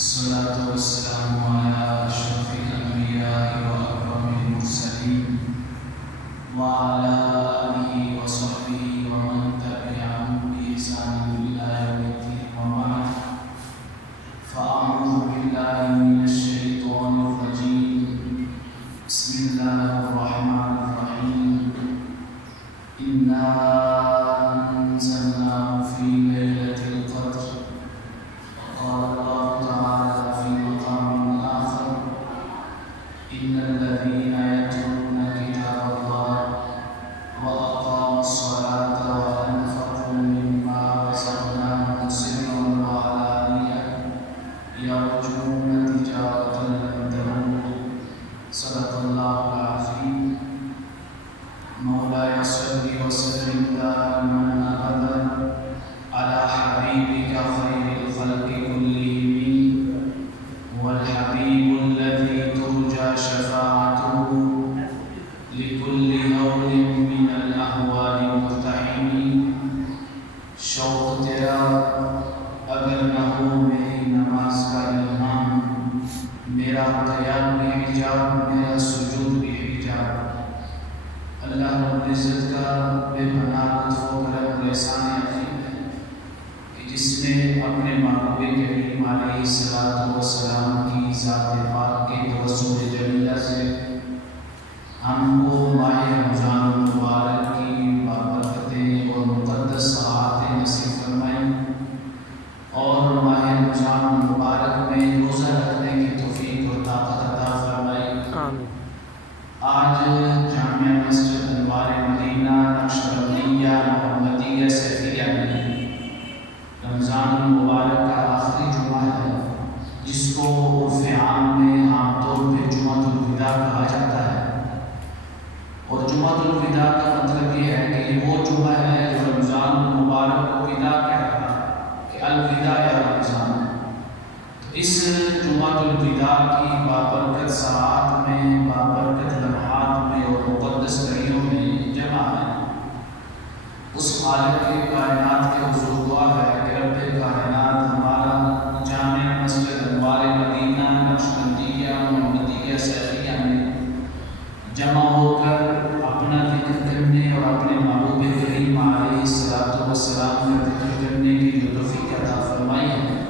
الصلاة والسلام على أشرف الأنبياء وأكرم المرسلين وعلى آله وصحبه ومن تبعهم بإحسان إلى يوم الدين وبعد فأعوذ بالله من الشيطان الرجيم بسم الله الرحمن الرحيم إنا أنزلناه في ليلة القدر وقال الله تعالى في مقام آخر إن الذين يتلون كتاب الله وأقاموا الصلاة وأنفقوا مما رزقناهم سرا وعلانية يرجون تجارة لن تبور صدق الله العظيم مولاي صل وسلم دائما أبدا على حبيبك خير الخلق كلهم والحبيب الذي ترجى شفاعته لكل هول من الأهوال مقتحم شوق تیرا اگر نہ ہو میری نماز کا الہام میرا قیام بھی حجاب میرا سجود بھی حجاب اللہ رب العزت کا بے پناہ لطف و کرم و احسان عظیم ہے کہ جس نے اپنے محبوب کریم علیہ الصلوۃ والسلام کی ذات پاک کے توسل جمیلہ سے ہم کو ماہ رمضان المبارک کی بابرکتیں اور مقدس ساعتیں نصیب فرمائیں اور ماہ رمضان المبارک میں روزہ رکھنے کی توفیق اور طاقت عطا فرمائیں۔ آج جامعہ مسجد انوار مدینہ نقشبندیہ محمدیہ سیفیہ میں رمضان المبارک کا آخری جمعہ ہے جس کو عرف عام میں عام طور پہ جمعۃ الوداع کہا جاتا ہے، اور جمعۃ الوداع کا مطلب یہ ہے کہ یہ وہ جمعہ ہے جو رمضان المبارک کو ودا کہہ رہا ہے کہ الوداع یا رمضان۔ تو اس جمعۃ الوداع کی بابرکت ساعات میں بابرکت لمحات میں اور مقدس گھڑیوں میں جمع ہے۔ اس خالق کے کائنات کے حضور دعا ہے کہ رب کائنات ہمارا جامع مسجد انوار مدینہ نقشبندیہ محمدیہ سیفیہ میں جمع ہو کر اپنا ذکر کرنے اور اپنے محبوب کریم علیہ الصلوۃ والسلام کا ذکر کرنے کی جو توفیق عطا فرمائی ہے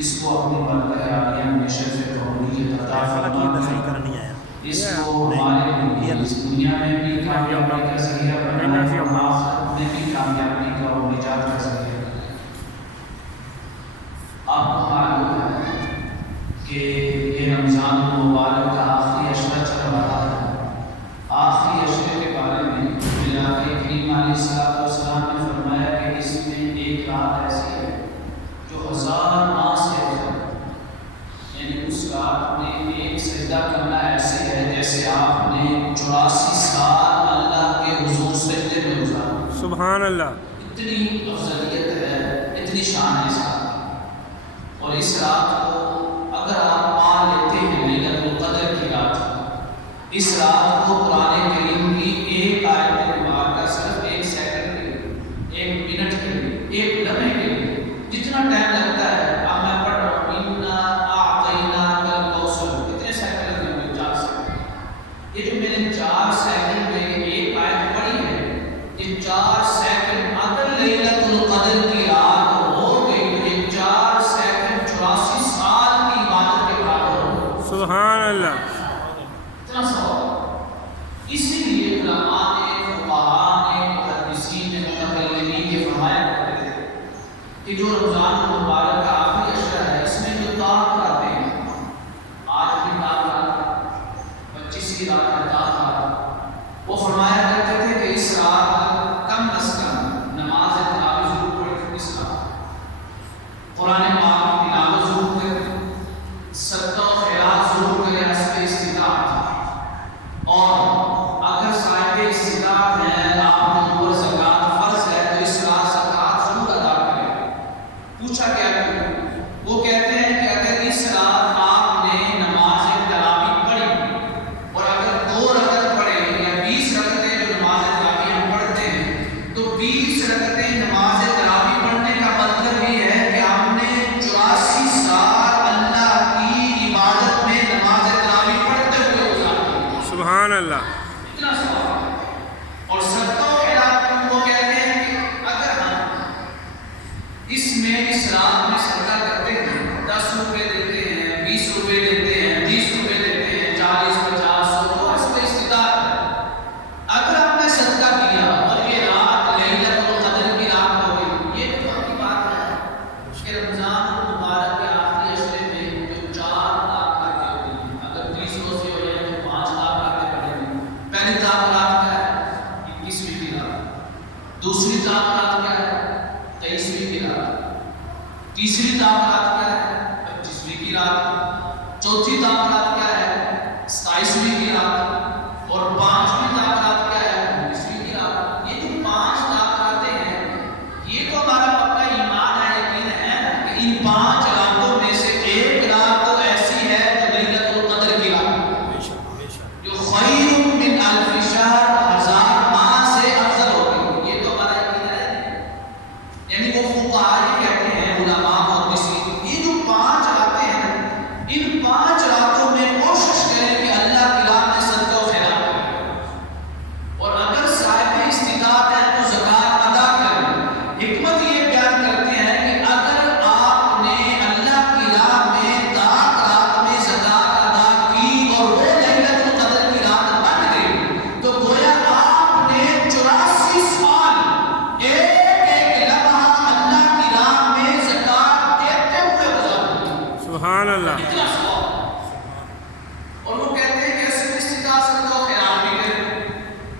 اس کو اپنی برکہ عالیہ میں شرف قبولیت عطا فرمائے، اس کو ہمارے لیے اس دنیا میں بھی کامیابی کا ذریعہ بنائے اور آخرت میں بھی کامیابی کا اور نجات کا ذریعہ بنائے۔ آپ کو معلوم ہے کہ یہ رمضان المبارک کا آخری عشرہ چل رہا ہے۔ آخری عشرے کے بارے میں اللہ کے کریم علیہ الصلوۃ والسلام نے فرمایا کہ اس میں ایک رات ایسی ہے جو 1000 ماہ سے افضل ہے، یعنی اس رات میں ایک سجدہ کرنا ایسے ہے جیسے آپ نے 84 سال اللہ کے حضور سجدے میں گزارے۔ سبحان اللہ، اتنی افضلیت ہے، اتنی شان ہے اس رات کی۔ اور اس رات کو اگر آپ پا لیتے ہیں لیلۃ القدر کی رات، اس رات کو قرآن کریم کی ایک آیت مبارکہ صرف 1 سیکنڈ کے لیے، 1 منٹ کے لیے، 1 لمحے کے لیے جتنا ٹائم لگتا ہے، اب میں پڑھ رہا ہوں اِنَّا أَعْطَيْنَاكَ الْكَوْثَرَ، کتنے سیکنڈ لگے ہوئے؟ 4 سیکنڈ۔ یہ جو میں نے 4 سیکنڈ میں ایک آیت پڑھی ہے، یہ 4 سیکنڈ اگر لیلۃ القدر کی رات ہو گئی تو یہ 4 سیکنڈ 84 سال کی عبادت کے برابر ہو۔ سبحان اللہ، اتنا ثواب۔ اسی لیے علماء نے، فقہاء نے، محدثین نے، متکلمین یہ فرمایا کرتے تھے کہ جو رمضان المبارک کا آخری عشرہ ہے اس میں جو طاق کراتے ہیں، آج بھی طاق کراتے ہیں، 25 رات کا طاق کراتے، وہ فرمایا کرتے تھے کہ اس رات کم از کم نماز تراویح ضرور پڑھیں، اس رات قرآن پاک کی تلاوت ضرور کریں، صدقہ و خیرات ضرور کریں حسب استطاعت، اور اگر صاحب استطاعت ہے آپ کے اوپر زکوٰۃ فرض ہے تو اس رات زکوٰۃ ضرور ادا کریں۔ پوچھا کیا کریں؟ وہ کہتے ہیں کہ اگر اس رات آپ نے نماز تراویح پڑھی اور اگر 2 رکعت پڑھے یا 20 رکعتیں جو نماز تراویح ہم پڑھتے ہیں تو 20 رکعتیں نماز تراویح پڑھنے کا مطلب یہ ہے کہ ہم نے 84 سال اللہ اللہ. اتنا ثواب ہے. اور صدقہ و خیرات وہ کہتے ہیں کہ اگر ہم اس میں اسلام میں صدقہ کرتے ہیں، 10 روپے دیتے ہیں، 20 روپے دیتے ہیں، 30 روپے دیتے ہیں، 40 50 100 تو اس میں استطاعت ہے. اگر ہم نے صدقہ کیا اور یہ رات لیلۃ القدر کی رات ہو گئی، یہ تو کی بات ہے کہ رمضان المبارک کے آخری عشرے میں جو 4 لاکھ رکعتیں ہوتی ہیں، اگر 30 روزے ہو جائیں تو 5 لاکھ رکعتیں پڑھیں گے. پہلی رات کیا ہے؟ 21ویں کی رات. دوسری رات کیا ہے؟ 23ویں کی رات. تیسری رات کیا ہے؟ 25ویں کی رات. چوتھی رات کیا ہے؟ 27ویں کی رات. اور 5ویں رات کیا ہے؟ 19ویں کی رات. یہ جو 5 راتیں ہیں، یہ تو ہمارا پکا ایمان ہے، یقین ہے کہ ان 5 راتوں میں سے ایک رات تو ایسی ہے جو لیلۃ القدر کی رات جو خیر من الف شہر، 1000 ماہ سے افضل ہوگی. یہ تو ہمارا یقین ہے. یعنی وہ فقہاء یہ کہتے ہیں، علماء اور محدثین، یہ جو 5 راتیں ہیں، ان 5 راتوں میں کوشش کریں کہ اللہ کی راہ میں صدقہ و خیرات کریں. اور اگر صاحب استطاعت ہے تو زکوٰۃ ادا کریں. حکمت یہ بیان کرتے ہیں کہ اگر آپ نے اللہ کی راہ میں طاعت رات میں زکوٰۃ ادا کی اور وہ لیلۃ القدر کی رات بن گئی تو گویا آپ نے 84 سال ایک لمحہ اللہ کی راہ میں زکوٰۃ دیتے ہوئے گزار دیا. سبحان اللہ. اتنا ثواب. اور وہ کہتے ہیں کہ اس استطاعت صدقہ و خیرات بھی کریں،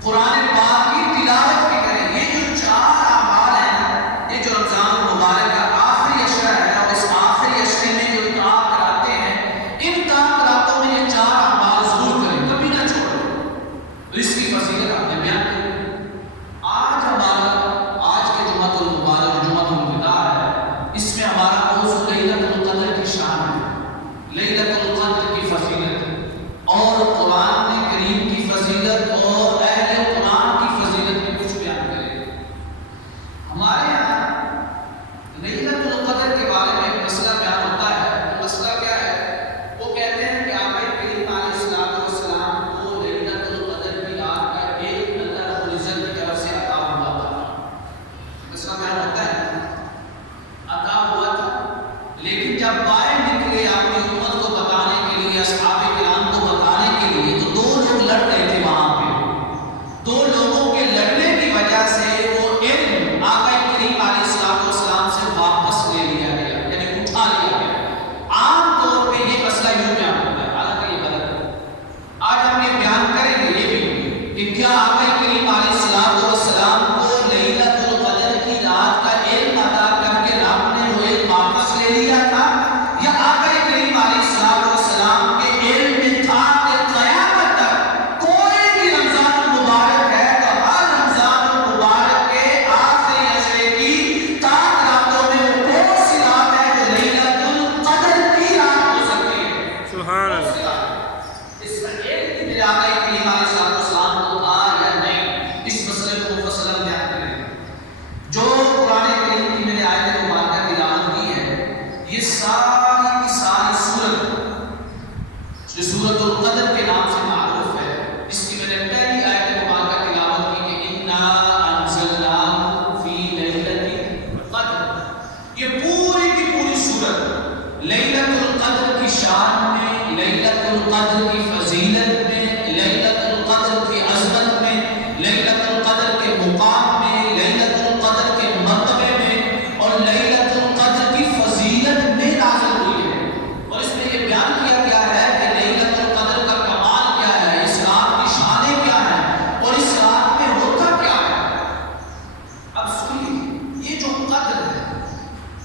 قرآن پاک کی تلاوت بھی کریں. یہ جو 4 اعمال ہیں نا، یہ جو رمضان المبارک کا آخری عشرہ ہے اور اس آخری عشرے میں جو طاعت کراتے ہیں، ان طاعت راتوں میں یہ 4 اعمال ضرور کریں، کبھی نہ چھوڑیں. اس کی فضیلت آپ نے بیان کی. آج کے جمعۃ المبارک، جمعۃ الوداع ہے، اس میں ہمارا موضوع لیلۃ القدر کی شان ہے، لیلۃ القدر کی فضیلت اور قرآن کریم کی فضیلت اور اہل قرآن کی فضیلت میں کچھ بیان کریں. ہمارے یہاں لیلۃ القدر کے بارے میں ایک مسئلہ بیان ہوتا ہے. وہ مسئلہ کیا ہے؟ وہ کہتے ہیں کہ آقا کریم علیہ السلام کو لیلۃ القدر کی رات کا ایک اللہ رب العزت کی طرف سے عطا ہوا تھا. مسئلہ بیان ہوتا ہے عطا ہوا تھا، لیکن جب باہر نکلے اپنی امت کو بتانے کے لیے، اصحاب کرام کو بتانے کے لیے، تو 2 لوگ لڑ رہے تھے وہاں پہ. 2 لوگوں کے لڑنے کی وجہ سے وہ علم آقا کریم علیہ السلام سے واپس لے لیا گیا، یعنی اٹھا لیا گیا. عام طور پہ یہ مسئلہ یوں بیان ہوتا ہے، حالانکہ یہ غلط ہے. آج ہم یہ بیان کریں گے یہ بھی کہ کیا آقا کریم علیہ السلام کو لیلۃ القدر کی رات کا علم عطا کر کے رب نے وہ علم واپس لے لیا تھا، یا آقا کریم علیہ السلام کے علم میں تھا کہ قیامت تک کوئی بھی رمضان المبارک ہے تو ہر رمضان المبارک کے آخری عشرے کی طاعت راتوں میں وہ کون سی رات ہے جو لیلۃ القدر کی رات ہو سکتی ہے. سبحان اللہ. اس کا ایک بھی آقا کریم علیہ السلام کو تھا یا نہیں، اس مسئلے کو مفصلاً بیان کریں. جو قرآن کریم کی میں نے آیت مبارکہ تلاوت کی ہے، یہ ساری کی ساری سورت جو سورۃ القدر کے نام سے معروف ہے، اس کی میں نے پہلی آیت مبارکہ تلاوت کی کہ انا انزلناہ فی لیلۃ القدر. یہ پوری کی پوری سورت لیلۃ القدر کی شان میں، لیلۃ القدر کی فضیلت میں، لیلۃ القدر کی عظمت میں، لیلۃ القدر کے مقام میں، لیلۃ القدر کے مرتبے میں اور لیلۃ القدر کی فضیلت میں نازل ہوئی ہے. اور اس میں یہ بیان کیا گیا ہے کہ لیلۃ القدر کا کمال کیا ہے، اس رات کی شانیں کیا ہیں اور اس رات میں ہوتا کیا ہے. اب سنیے، یہ جو قدر ہے،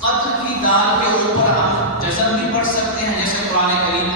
قدر کی دال کے اوپر ہم جزم بھی پڑھ سکتے ہیں، جیسے قرآن کریم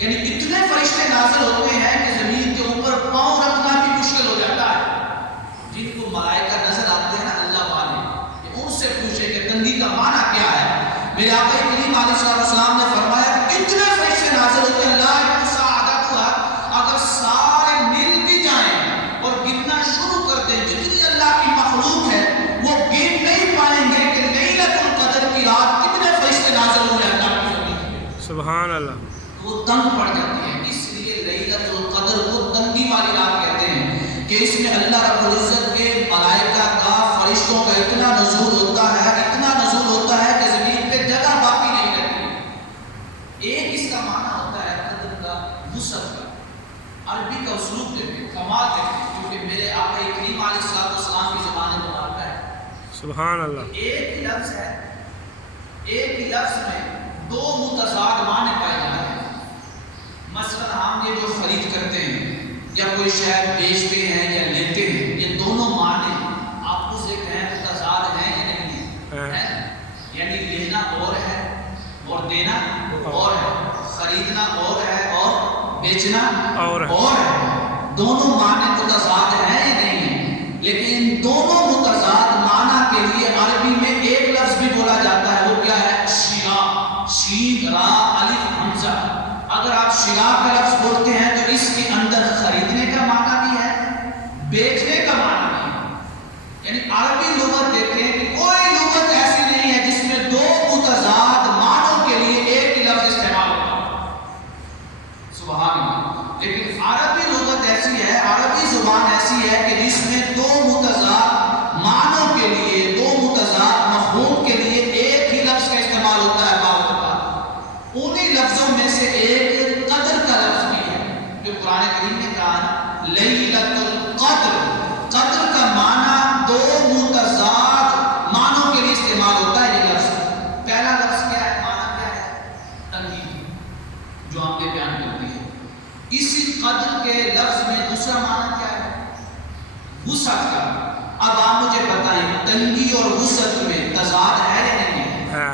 یعنی اتنے فرشتے نازل ہوتے ہیں کہ زمین کے اوپر پاؤں رکھنا بھی مشکل ہو جاتا ہے. جن کو ملائکہ نظر آتے ہیں نا اللہ والے، ان سے پوچھے کہ تنگی کا معنی کیا ہے. میرے آقا کریم علیہ السلام نے فرمایا اتنے فرشتے نازل ہوتے ہیں لا مساعدت ہوا، اگر سارے مل بھی جائیں اور گننا شروع کر دیں جتنی اللہ کی مخلوق ہے وہ گن نہیں پائیں گے کہ لیلۃ القدر کی رات کتنے فرشتے نازل ہوئے اللہ کی زمین پہ. سبحان اللہ. وہ تنگ پڑ جاتی ہے. اس لیے لیلۃ القدر کو تنگی والی رات کہتے ہیں کہ اس میں اللہ رب العزت کے ملائکہ کا فرشتوں کا اتنا نزول ہوتا ہے، اتنا نزول ہوتا ہے کہ زمین پہ جگہ باقی نہیں رہتی. ایک اس کا معنی ہوتا ہے قدر کا، وسعت کا. عربی کا اسلوب دیکھیں، کمال دیکھیں، کیونکہ میرے آقا کریم علیہ السلام کی زبان مبارکہ ہے. سبحان اللہ. ایک ہی لفظ ہے، ایک ہی لفظ میں دو متضاد معنی پائے جاتے ہیں. مثلا ہم یہ جو خرید کرتے ہیں یا کوئی شے بیچتے ہیں یا لیتے ہیں، یہ دونوں معنی آپس ایک ہیں، متضاد ہیں یا نہیں ہیں؟ یعنی لینا اور ہے اور دینا اور ہے، خریدنا اور ہے اور بیچنا اور ہے. دونوں معنی متضاد ہیں یا نہیں ہیں؟ لیکن ان دونوں متضاد معنی کے لیے عربی میں ایک لفظ بھی بولا جاتا ہے، وہ کیا ہے؟ شراء. شین را الف حمزہ. اگر آپ شراء کا لفظ بولتے ہیں تو اس کے اندر خریدنے کا معنی بھی ہے، بیچنے کا معنی بھی ہے. یعنی عربی لغت دیکھیں کہ کوئی لغت ایسی نہیں ہے جس میں دو متضاد معنوں کے لیے ایک ہی لفظ استعمال ہوتا ہے. سبحان اللہ. لیکن عربی لغت ایسی ہے، عربی زبان ایسی ہے کہ جس میں دو متضاد معنوں کے لیے، دو متضاد مفہوم کے لیے ایک ہی لفظ کا استعمال ہوتا ہے. انہی لفظوں میں سے ایک قدر کا لفظ بھی ہے جو قرآن کریم نے کہا لیلۃ القدر. قدر کا معنی دو متضاد معنوں کے لیے استعمال ہوتا ہے. یہ لفظ پہلا لفظ کیا ہے؟ معنی کیا ہے؟ تنگی، جو ہم نے بیان کر دی ہے. اسی قدر کے لفظ میں دوسرا معنی کیا ہے؟ وسعت کا. اب آپ مجھے بتائیں تنگی اور وسعت میں تضاد ہے یا نہیں ہے؟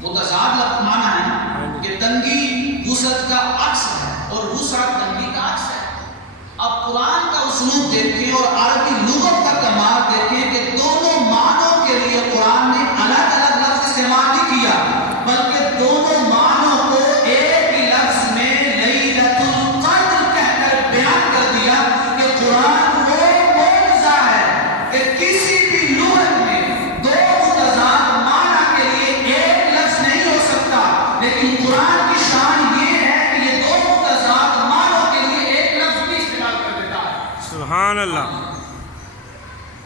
متضاد لفظ معنی ہے کہ تنگی وسعت کا عکس ہے اور وسعت تنگی کا عکس ہے. اب قرآن کا اسلوب دیکھیں اور عربی لغت کا کمال دیکھیں کہ دونوں معنوں کے لیے قرآن نے الگ الگ لفظ استعمال نہیں کیا، بلکہ دونوں معنوں کو ایک ہی لفظ میں لیلۃ القدر کہہ کر بیان کر دیا کہ قرآن وہ معجزہ ہے کہ کسی بھی لغت میں دو متضاد معنی کے لیے ایک لفظ نہیں ہو سکتا. لیکن قرآن کی شان یہ ہے کہ یہ دو متضاد معنوں کے لیے ایک لفظ بھی استعمال کر دیتا ہے. سبحان اللہ.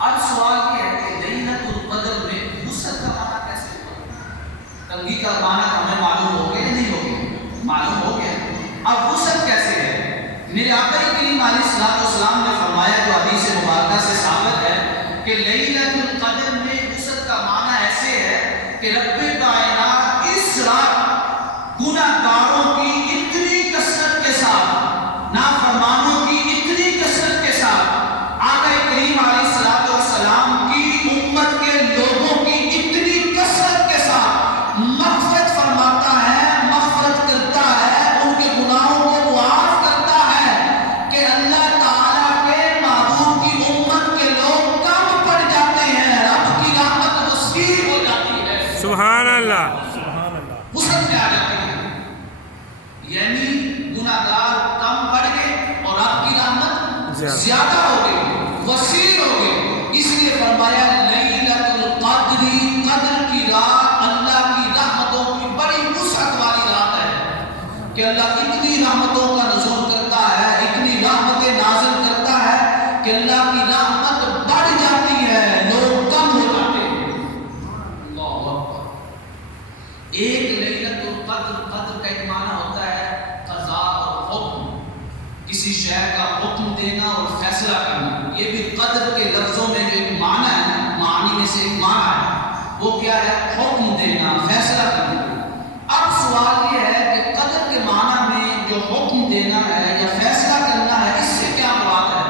اب سوال یہ ہے کہ لیلۃ القدر میں وسعت کا معنی کیسے ہوا؟ تنگی کا معنی ہمیں معلوم ہو گیا یا نہیں ہو گیا؟ معلوم ہو گیا. اب وسعت کیسے ہے؟ میرے آقا کریم علیہ السلام نے فرمایا جو حدیث مبارکہ سے ثابت ہے کہ لیلۃ القدر میں وسعت کا معنی ایسے ہے کہ رب کائنات اس رات گناہگاروں کی اتنی کثرت کے ساتھ، نافرمانوں کی اتنی کثرت کے ساتھ، آقا کریم علیہ السلام کی امت کے لوگوں کی اتنی کثرت کے ساتھ مغفرت فرماتا ہے، مغفرت کرتا ہے، ان کے گناہوں کو معاف کرتا ہے کہ اللہ تعالیٰ کے محبوب کی امت کے لوگ کم پڑ جاتے ہیں، رب کی رحمت وسیع ہو جاتی ہے. سبحان اللہ. وسعت میں آ جاتے ہیں. یعنی گناہگار کم بڑھ گئے اور آپ کی رحمت زیادہ ہو گئی، وسیع ہو گئی. اس لیے فرمایا لیلۃ القدر، قدر کی رات اللہ کی رحمتوں کی بڑی وسعت والی رات ہے کہ اللہ اتنی رحمتوں کا نزول کرتا ہے، اتنی رحمتیں نازل کرتا ہے کہ اللہ کی رحمت بڑھ جاتی ہے، لوگ کم ہو جاتے ہیں. اللہ اکبر. ایک لیلۃ القدر، قدر کا ایک معنی ہوتا ہے قضاء اور حکم، کسی شے کا حکم دینا اور فیصلہ کرنا. یہ بھی قدر کے لفظوں میں جو ایک معنی ہے، معنی میں سے ایک معنی ہے، وہ کیا ہے؟ حکم دینا، فیصلہ کرنا. اب سوال یہ ہے کہ قدر کے معنی میں جو حکم دینا ہے یا فیصلہ کرنا ہے، اس سے کیا مراد ہے؟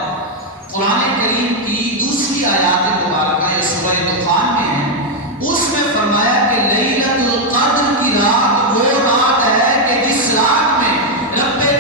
قرآن کریم کی دوسری آیات مبارکہ یہ سورہ دخان میں ہے، اس میں فرمایا کہ لیلۃ القدر کی رات وہ رات ہے کہ جس رات میں رب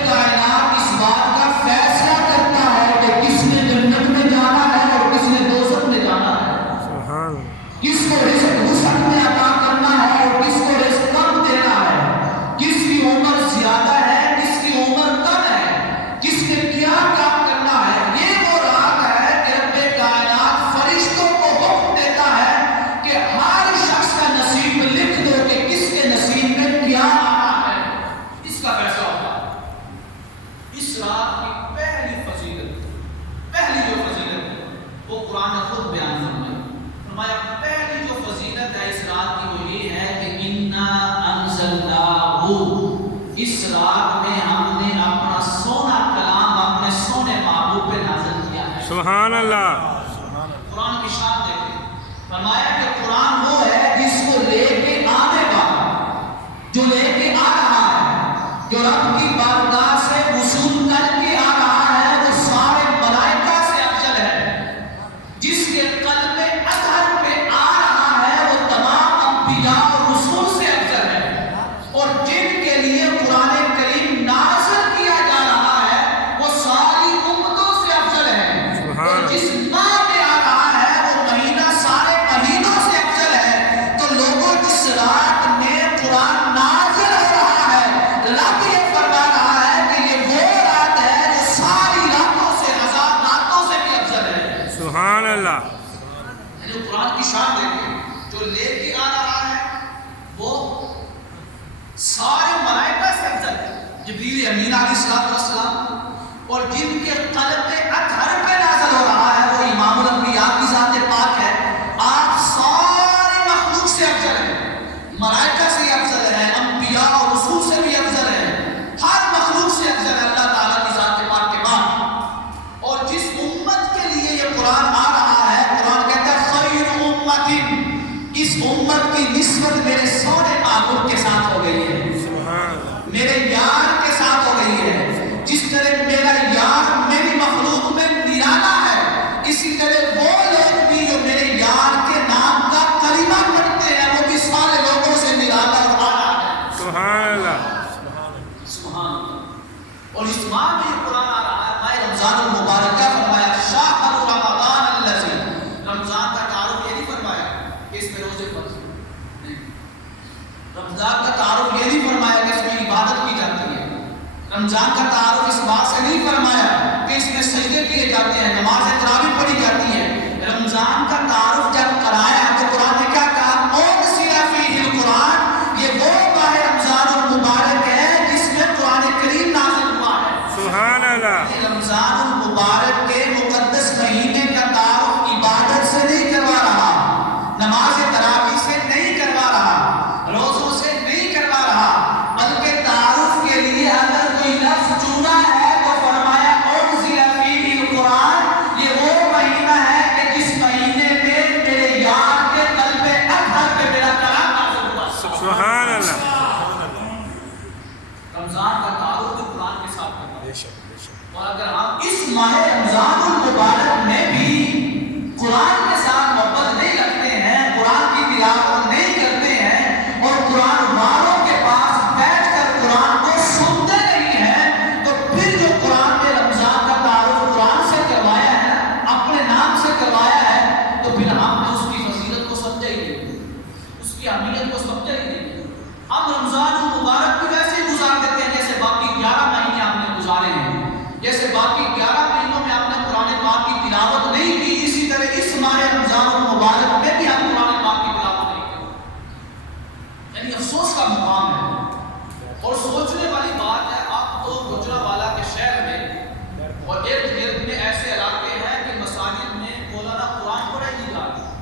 اس رات کی پہلی فضیلت، پہلی جو فضیلت ہے وہ قرآن نے خود بیان فرمایا پہلی جو فضیلت ہے اس رات کی وہ یہ ہے کہ انا انزلناہ، اس رات میں ہم نے اپنا سونا کلام اپنے سونے محبوب پہ نازل کیا ہے۔ سبحان اللہ۔ قرآن کی شان دیکھیں، فرمایا کہ قرآن وہ ہے جس کو لے کے آنے والا، جو لے کے آ رہا ہے، جو رب کی بارگاہ سے وصول کر کے آ رہا ہے، وہ سارے ملائکہ سے افضل ہے۔ جس کے قلب اطہر پہ آ رہا ہے وہ تمام انبیاء اور رسول سے افضل ہے، اور جن کے لیے قرآن کریم نازل کیا جا رہا ہے وہ ساری امتوں سے افضل ہے، اور جس ماہ میں آ رہا ہے وہ مہینہ سارے مہینوں سے افضل ہے۔ تو لوگوں جس رات میں قرآن نازل ہو رہا ہے، رب یہ فرما رہا ہے کہ یہ وہ رات ہے جو ساری راتوں سے، ہزار راتوں سے بھی افضل ہے۔ سبحان اللہ۔ جو قرآن کی شان دیکھیں، جو لے کے آ رہا ہے وہ سارے ملائکہ سے افضل ہے، جبریل امین علیہ السلام، اور جن کے قلب اطہر پہ نازل ہو رہا ہے وہ امام الانبیاء کی ذات پاک ہے۔ آپ سارے مخلوق سے افضل ہیں، ملائکہ سے افضل ہے، انبیاء اور رسول سے بھی افضل ہے، ہر مخلوق سے افضل ہے اللہ تعالیٰ کی ذات پاک کے بعد۔ اور جس امت کے لیے یہ قرآن آ رہا ہے، قرآن کہتا ہے خیر امت، اس امت کی نسبت میرے سونے محبوب کے ساتھ ہو گئی ہے، میرے یار کے ساتھ ہو گئی ہے۔ جس طرح میرا یار میری مخلوق میں نرالا ہے، اسی طرح وہ لوگ بھی جو میرے یار کے نام کا کلمہ پڑھتے ہیں وہ بھی سارے لوگوں سے نرالا اور اعلیٰ ہے۔ سبحان اللہ۔ سبحان اللہ۔ اور اس ماہ میں یہ قرآن آ رہا ہے، ماہ رمضان المبارک، کیا فرمایا؟ شاہر رمضان الذی، رمضان کا تعارف یہ نہیں فرمایا کہ اس میں روزے فرض نہیں، رمضان کا تعارف یہ نہیں فرمایا کہ اس میں عبادت کی جاتی ہے، رمضان کا تعارف اس بات سے نہیں فرمایا کہ اس میں سجدے کیے جاتے ہیں، نماز تراویح پڑھی جاتی ہے۔ رمضان کا تعارف جب کرایا تو قرآن نے کیا کہا؟ اُنزل فیہ القرآن، یہ وہ ماہ رمضان المبارک ہے جس میں قرآن کریم نازل ہوا ہے۔ سبحان اللہ۔ رمضان المبارک کے مقدس مہینے کا تعارف عبادت سے نہیں کروا رہا، نماز تراویح سے نہیں کروا رہا، روزوں سے نہیں کروا رہا، بلکہ تعارف کے لیے اگر کوئی لفظ چنا ہے تو فرمایا اُنزل فیہ القرآن، یہ وہ مہینہ ہے کہ جس مہینے میں میرے یار کے قلب اطہر پہ میرا کلام نازل ہوا۔ سبحان اللہ۔ رمضان کا تعارف بھی قرآن کے ساتھ کرنا ہے، اور اگر ہم اس ماہ رمضان المبارک میں بھی قرآن کے ساتھ محبت نہیں رکھتے ہیں، قرآن کی تلاوت نہیں کرتے ہیں، اور قرآن والوں کے پاس بیٹھ کر قرآن کو سنتے نہیں ہیں، تو پھر جو قرآن میں رمضان کا تعارف قرآن سے کروایا ہے، اپنے نام سے کروایا ہے، تو پھر ہم نے اس کی فضیلت کو سمجھا ہی نہیں، اس کی اہمیت کو سمجھا ہی نہیں۔ ہم رمضان المبارک بھی ویسے ہی گزار دیتے ہیں جیسے باقی 11 مہینے ہم نے گزارے ہیں، جیسے باقی 11 مہینوں میں آپ نے قرآن پاک کی تلاوت نہیں کی، اسی طرح اس ماہ رمضان المبارک میں بھی ہم قرآن پاک کی تلاوت نہیں کرتے۔ یعنی افسوس کا مقام ہے اور سوچنے والی بات ہے۔ آپ تو گجرانوالہ کے شہر میں اور ارد گرد میں ایسے علاقے ہیں کہ مساجد میں مولانا قرآن پڑھا ہی نہیں جا رہا،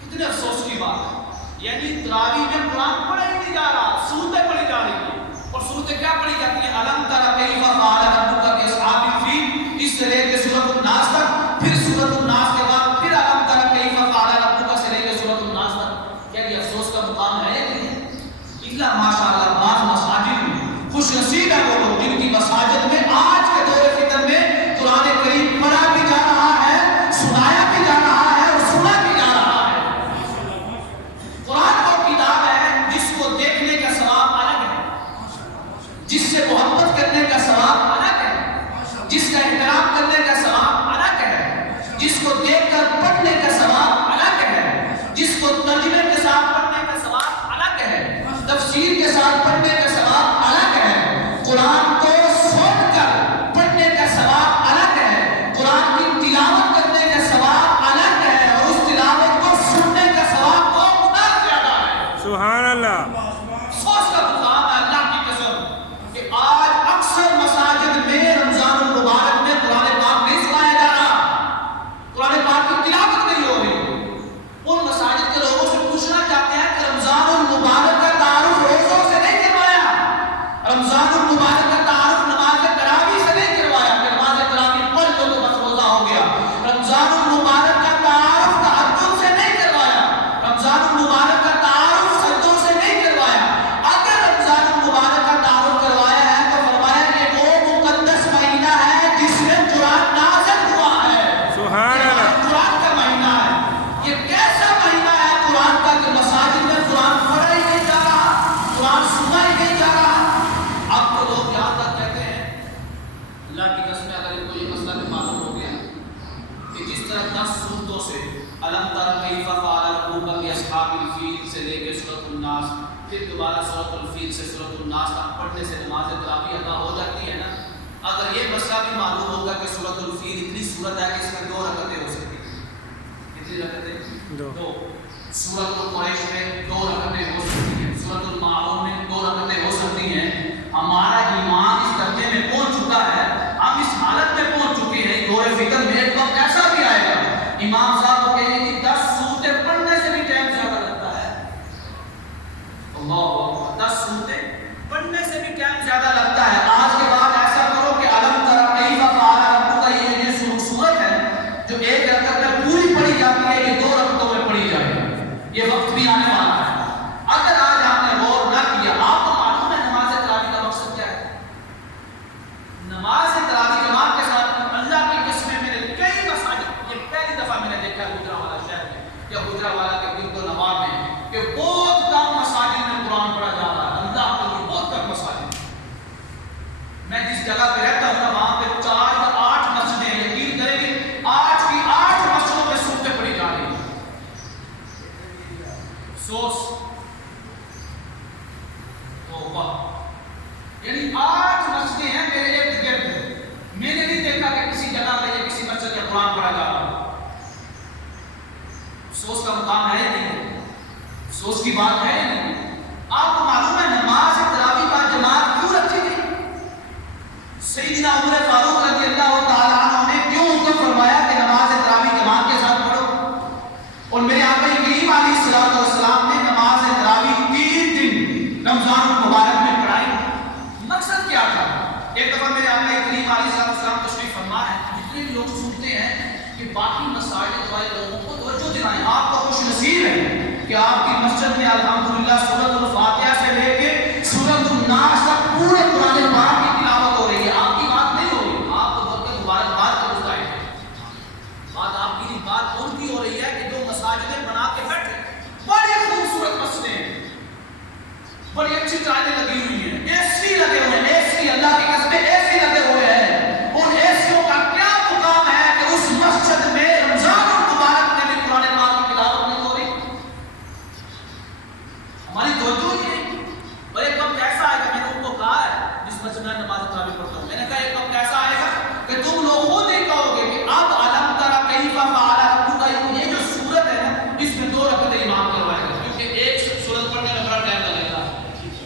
کتنے افسوس کی بات ہے۔ یعنی تراویح میں قرآن پڑھا ہی نہیں جا رہا، سورتیں پڑھی جا رہی ہیں، اور سورتیں کیا پڑھی جاتی ہیں؟ الم تر کیف فعل ربک باصحاب الفیل، اس سے لے کے سورۃ الناس تک، پھر سورۃ الناس کے بعد پھر الم تر کیف فعل ربک سے لے کے سورۃ الناس تک۔ کیا یہ افسوس کا مقام ہے یا نہیں؟ الا ماشاءاللہ بعض مساجد میں خوش نصیب ہے وہ لوگ جن کی مساجد میں آج کے دور فتن میں قرآن کریم پڑھا بھی جا رہا ہے، سنایا بھی جا رہا ہے اور سنا بھی جا رہا ہے۔ قرآن وہ کتاب ہے جس کو دیکھنے کا ثواب الگ ہے، جس سے محبت کرنے کا ثواب الگ ہے، جس کا احترام کرنے کا ثواب الگ ہے، جس کو دیکھ کر پڑھنے کا ثواب الگ ہے، جس کو ترجمے کے ساتھ پڑھنے کا ثواب الگ ہے، تفسیر کے ساتھ پڑھنے کا ثواب الگ ہے، قرآن کو سن کر پڑھنے کا ثواب الگ ہے، قرآن کی تلاوت کرنے کا ثواب الگ ہے، اور اس تلاوت کو سننے کا ثواب کو گنا زیادہ ہے۔ سبحان اللہ۔ افسوس کا مقام ہے اللہ کی قسم کہ آج اکثر نماز تراویح ادا ہو جاتی ہے نا، اگر یہ مسئلہ بھی معلوم ہوگا کہ سورۃ الفیل اتنی صورت ہے کہ اس میں 2 رکعتیں ہو سکتی ہیں. کتنی رکعتیں؟ 2. سورۃ القریش میں 2 رکعتیں ہو سکتی ہیں، سورۃ الماعون میں 2 رکعتیں ہو سکتی ہیں. ہمارا ایمان اس درجے میں پہنچ چکا ہے، ہم اس حالت میں پہنچ چکے ہیں. دور فکر میں ایک وقت ایسا بھی آئے گا امام صاحب کو کہیں کہ 10 سورتیں پڑھنے سے بھی ٹائم زیادہ لگتا ہے. اللہ اکبر، 10 سورتیں پڑھنے سے بھی ٹائم زیادہ لگتا ہے. آج کے بعد ایسا کرو کہ علم تری کیف فعل ربک کا یہ سورت ہے جو ایک رکعت میں پوری پڑھی جاتی ہے، یہ 2 رکعتوں میں پڑھی جائے. یہ وقت بھی آنے والا ہے. اگر آج آپ نے غور نہ کیا، آپ کو معلوم ہے نماز تراویح کا مقصد کیا ہے؟ نماز تراویح جماعت کے ساتھ اللہ کی قسم میں نے کئی مساجد، یہ پہلی دفعہ میں نے دیکھا ہے گجرانوالہ شہر میں یا گجرانوالہ کے گرد و نواح میں کہ بہت کم مساجد میں قرآن پڑھا جا رہا ہے. اللہ کے لیے بہت کم مساجد. میں جس جگہ پہ رہتا ہوں نا وہاں پہ 4 یا 8 مسجدیں ہیں. یقین کریں گے 8 کی 8 مسجدوں میں سورتیں پڑھی جا رہی ہیں. سوس یعنی 8 مسجدیں ہیں میرے ارد گرد. میں نے نہیں دیکھا کہ کسی جگہ پہ یا کسی مسجد میں قرآن پڑھا جا رہا. افسوس کا مقام ہے یا نہیں؟ افسوس کی بات ہے یا نہیں؟ آپ کو معلوم ہے نماز تراویح کا جماعت کیوں رکھی گئی؟ سیدنا عمر فاروق رضی اللہ تعالی عنہ نے کیوں حکم فرمایا کہ نماز تراویح جماعت کے ساتھ پڑھو؟ اور میرے آقا کریم علیہ الصلوۃ والسلام نے نماز تراویح 3 دن رمضان المبارک میں پڑھائی. مقصد کیا تھا؟ ایک دفعہ میرے آقا کریم علیہ الصلوۃ والسلام تشریف فرما ہے. جتنے بھی لوگ سنتے ہیں کہ باقی مساجد والے لوگوں کو توجہ دلائیں. آپ کا خوش نصیب ہے کہ آپ کی مسجد میں الحمدللہ سورۃ الفاتحہ سے لے کے سورۃ الناس تک پورے قرآن پاک کی تلاوت ہو رہی ہے. آپ کی بات نہیں ہو رہی، آپ کو بلکہ مبارکباد کے مستحق ہے. بات آپ کی بات ان کی ہو رہی ہے کہ جو مساجدیں بنا کے بیٹھے، بڑی خوبصورت مسجدیں ہیں، بڑی اچھی ٹائلیں لگی ہوئی ہیں، اے سی لگے ہوئے ہیں. اے سی اللہ کی قسم اے سی لگے ہوئے ہیں. ان اے سیوں کا کیا مقام ہے کہ اس مسجد میں رمضان المبارک میں بھی قرآن پاک کی تلاوت نہیں ہو رہی؟ ہماری توجہ ہی نہیں. اور ایک وقت ایسا آئے گا، میں نے ان کو کہا ہے جس مسجد میں نماز تراویح پڑھتا ہوں، میں نے کہا ایک وقت ایسا آئے گا کہ تم لوگ خود ہی کہو گے کہ اب علم تری کیف فعل ربک کا یہ جو سورت ہے نا اس میں 2 رکعتیں امام کروائے گا، کیونکہ ایک سورت پڑھنے میں بڑا ٹائم لگے گا.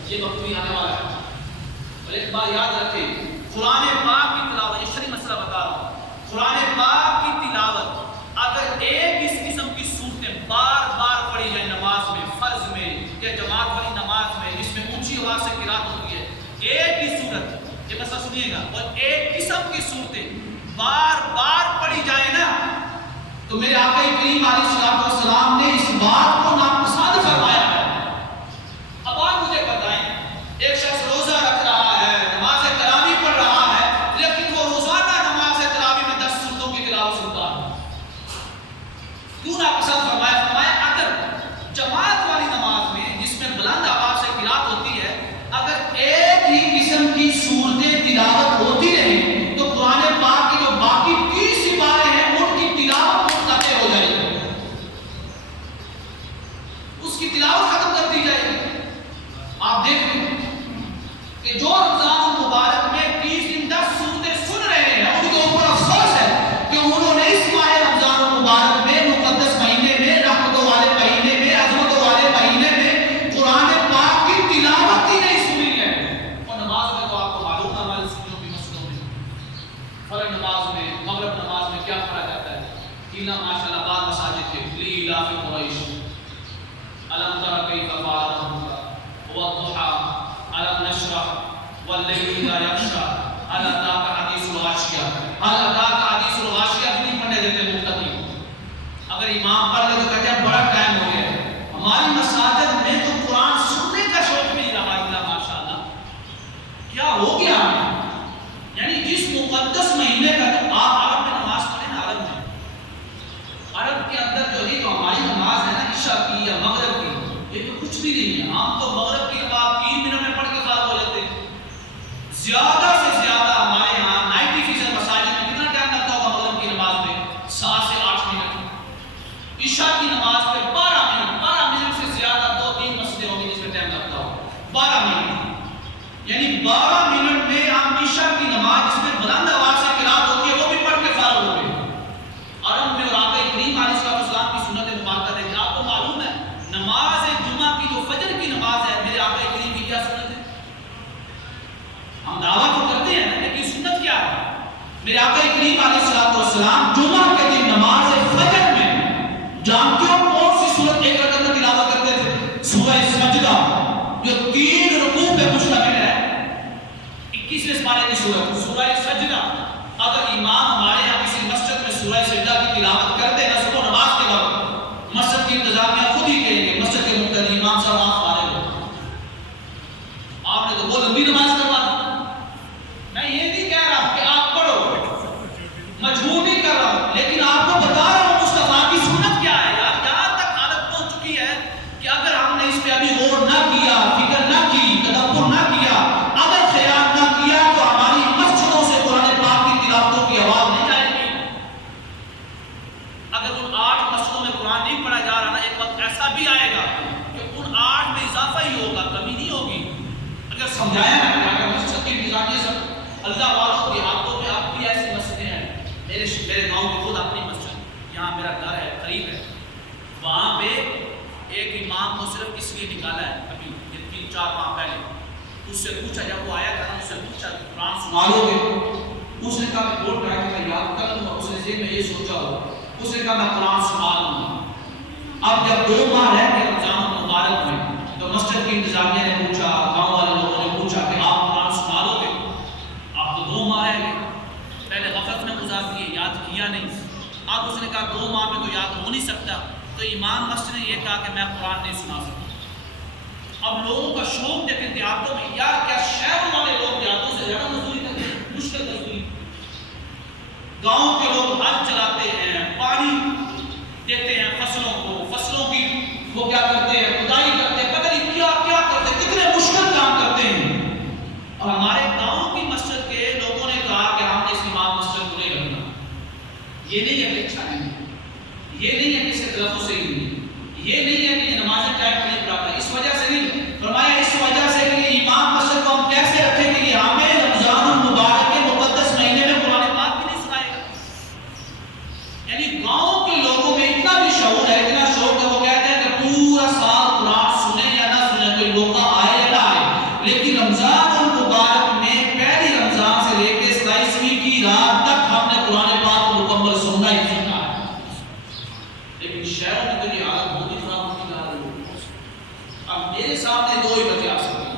یہ وقت بھی آنے والا ہے. اور ایک بات یاد رکھیں، قرآن پاک کی تلاوت، یہ شرعی مسئلہ بتا رہا ہوں، قرآن پاک کی تلاوت اگر ایک اس قسم کی صورتیں بار بار پڑھی جائیں نماز میں، فرض میں یا جماعت والی نماز میں جس میں اونچی آواز سے قرات ہوتی ہے، ایک ہی صورت، یہ مسئلہ سنیے گا، اور ایک قسم کی صورتیں بار بار پڑھی جائیں نا تو میرے آقا کریم علیہ الصلوۃ والسلام نے اس بات کو ناپسند فرمایا ہے. اب آپ مجھے بتائیں، ایک شخص روزہ رکھ رہا ہے، نماز تراویح پڑھ رہا ہے، لیکن وہ روزانہ نماز تراویح میں 10 سورتوں کی تلاوت سنتا ہے. کیوں ناپسند فرمایا؟ فرمایا اگر جماعت والی نماز میں جس میں بلند آواز سے قرات ہوتی ہے، اگر ایک ہی قسم کی صورتیں تلاوت ہوتی رہیں تو قرآن پاک کی جو باقی 30 سپارے ہیں ان کی تلاوت منقطع ہو جائے گی، اس کی تلاوت ختم کر دی جائے گی. آپ دیکھیں کہ جو رمضان المبارک میں 30 دن 10 صورتیں سن رہے ہیں ان کے اوپر افسوس ہے کہ انہوں نے اس ماہ رمضان المبارک میں، مقدس مہینے میں، رحمتوں والے مہینے میں، عظمتوں والے مہینے میں قرآن پاک کی تلاوت ہی نہیں سنی ہے. اور نماز میں تو آپ کو معلوم ہے ہمارے سنیوں کی مسجدوں میں فرض نماز میں، مغرب نماز میں کیا پڑھا جاتا ہے؟ ماشاءاللہ بعض مساجد کے لإلاف قریش علم تری کیف فعل ربک والضحى علم نشرح واللیل اذا یغشی هل اتاک حدیث الغاشیہ، هل اتاک حدیث الغاشیہ بھی نہیں پڑھنے دیتے مقتدی. اگر امام پڑھ لے تو کہتے ہیں بڑا ٹائم ہو گیا ہے. ہماری مساجد میں تو قرآن سننے کا شوق نہیں رہا. اللہ ماشاءاللہ کیا ہو گیا ہمیں؟ یعنی جس مقدس مہینے کا آپ عرب میں نماز پڑھیں نا، عرب میں، عرب کے اندر جو ہے تو ہماری نماز ہے نا عشاء کی یا مغرب کی، یہ تو کچھ بھی نہیں ہے. ہم تو مغرب کی نماز 3 منٹ میں پڑھ کے فارغ ہو جاتے ہیں. زیادہ سے زیادہ ہمارے یہاں 90% مساجد میں کتنا ٹائم لگتا ہوگا مغرب کی نماز میں؟ 7 سے 8 منٹ. عشاء کی نماز پہ 12 منٹ، 12 منٹ سے زیادہ 2-3 مسجدیں ہوگی جس میں ٹائم لگتا ہو 12 منٹ. یعنی 12 11 منٹ میں آپ عشاء کی نماز جس میں بلند آواز سے قرات ہوتی ہے وہ بھی پڑھ کے فارغ ہو گئے. عرب میں اور آقا کریم علیہ السلام کی سنت مبارکہ ہے. آپ کو معلوم ہے نماز جمعہ کی جو فجر کی نماز ہے میرے آقا کریم کی کیا سنت ہے؟ ہم دعویٰ تو کرتے ہیں لیکن سنت کیا ہے؟ میرے آقا کریم علیہ السلام جمعہ کے دن نماز فجر میں جانتے ہو کون سی سورت ایک رکعت میں تلاوت کرتے تھے؟ سورہ سجدہ جو 3 رکوع پہ مشتمل ہے. 21ویں پارے کی سورت سورہ سجدہ. اگر امام ہمارے یہاں کسی مسجد میں سورہ سجدہ کی تلاوت کرتے ہیں صبح نماز کے وقت مسجد کی انتظامیہ خود ہی کہیں گے مسجد کے مقتدی امام صاحب آپ فارغ ہو. آپ نے تو وہ لمبی نماز کروا دی. میں یہ نہیں کہہ رہا کہ آپ پڑھو مجبور نہیں کر رہا ہوں لیکن آپ کو بتا رہا ہوں مصطفیٰ کی سنت کیا ہے. یار یہاں تک حالت پہنچ چکی ہے کہ اگر ہم نے اس پہ ابھی غور نہ کیا فکر نہ کی تدبر نہ کیا اگر خیال نہ کیا تو ہماری مسجدوں سے قرآن پاک کی تلاوتوں کی آواز نہیں جائے گی. اگر ان 8 مسجدوں میں قرآن نہیں پڑھا جا رہا نا ایک وقت ایسا بھی آئے گا کہ ان 8 میں اضافہ ہی ہوگا کمی نہیں ہوگی. اگر سمجھایا نا کہ اگر مسجد کی انتظامیہ سب اللہ والوں کے ہاتھوں میں آپ کی ایسی مسجدیں ہیں. میرے گاؤں میں خود اپنی مسجد یہاں میرا گھر ہے قریب ہے وہاں پہ ایک امام کو صرف اس لیے نکالا ہے ابھی 3-4 ماہ پہلے. اس سے پوچھا جب وہ آیا تھا اس سے پوچھا قرآن سنا لو گے؟ اس نے کہا میں بول رہا کہ میں یاد کر لوں گا. اس نے ذہن میں یہ سوچا ہو اس نے کہا میں قرآن سنا لوں گا. اب جب 2 ماہ رہ کے رمضان مبارک میں تو مسجد کی انتظامیہ نے پوچھا گاؤں والے لوگوں نے پوچھا کہ آپ قرآن سنا لو گے؟ آپ تو 2 ماہ رہ گئے. پہلے غفلت میں گزار دیے یاد کیا نہیں. اب اس نے کہا 2 ماہ میں تو یاد ہو نہیں سکتا. تو امام مسجد نے یہ کہا کہ میں قرآن نہیں سنا سکتا. اب لوگوں کا شوق دیکھیں دیہاتوں میں یار کیا شہروں والے لوگ دیہاتوں سے زیادہ مزدوری کرتے ہیں. مشکل مزدوری. گاؤں کے لوگ ہل چلاتے ہیں پانی دیتے ہیں فصلوں کی وہ کیا کرتے ہیں کھدائی کرتے ہیں پتہ نہیں کیا کیا کرتے ہیں کتنے مشکل کام کرتے ہیں. اور ہمارے گاؤں کی مسجد کے لوگوں نے کہا کہ ہم نے اس امام مسجد کو نہیں رکھنا. یہ نہیں ہے کہ اچھا نہیں ہے یہ نہیں ہے کہ اس کے طرفوں سے ہی نہیں یہ نہیں ہے کہ نمازیں ٹائم پہ نہیں پڑھاتا اس وجہ سے نہیں. فرمایا اس وجہ سے کہ یہ امام مسجد کو ہم کیسے رکھیں کہ یہ ہمیں رمضان المبارک کے مقدس مہینے میں قرآن پاک بھی نہیں سنائے گا. یعنی گاؤں کے لوگوں میں اتنا بھی شعور ہے اتنا شوق ہے وہ کہتے ہیں کہ پورا سال قرآن سنیں یا نہ سنیں کوئی موقع آئے یا نہ آئے لیکن رمضان المبارک میں پہلی رمضان سے لے کے 27ویں کی رات تک ہم نے قرآن پاک کو مکمل سننا ہی سننا ہے. لیکن شہروں میں تو یہ حالت بہت ہی خراب ہوتی جا رہی ہے. اب میرے سامنے 2 ہی وجہ آ سکتی ہیں.